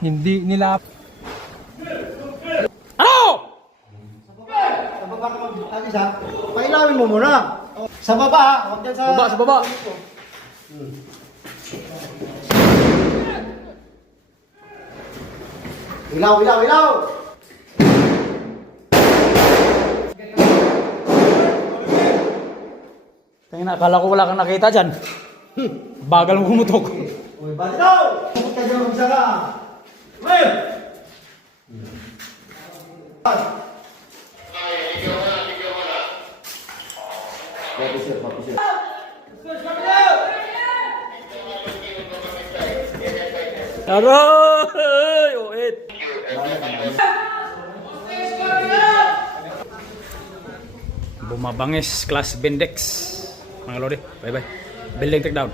Hindi nila... Ano? Sa baba ka mag-agis ha. Pailawin mo muna. Sa baba ha. Huwag dyan sa... Sa baba. Ilaw, ilaw, ilaw! Tingnan, akala ko wala kang nakita dyan. Bagal mo kumutok. Uy, bali daw! Pukot ka dyan mag-isa ka. Uy! Aray! Oet! Bumabangis, class Bendex. Mga lodi, bye bye. Building take down.